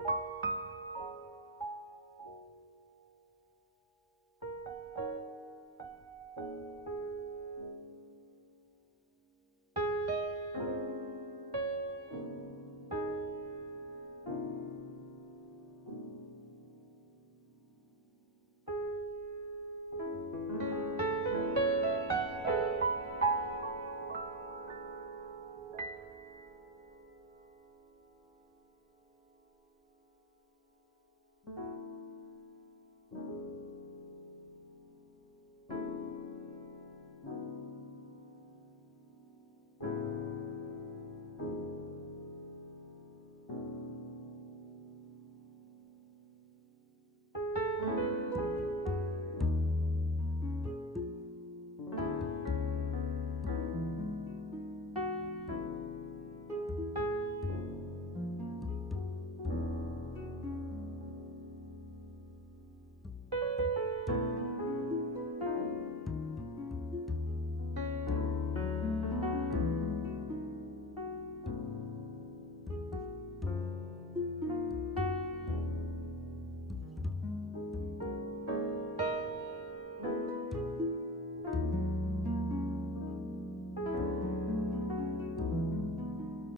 you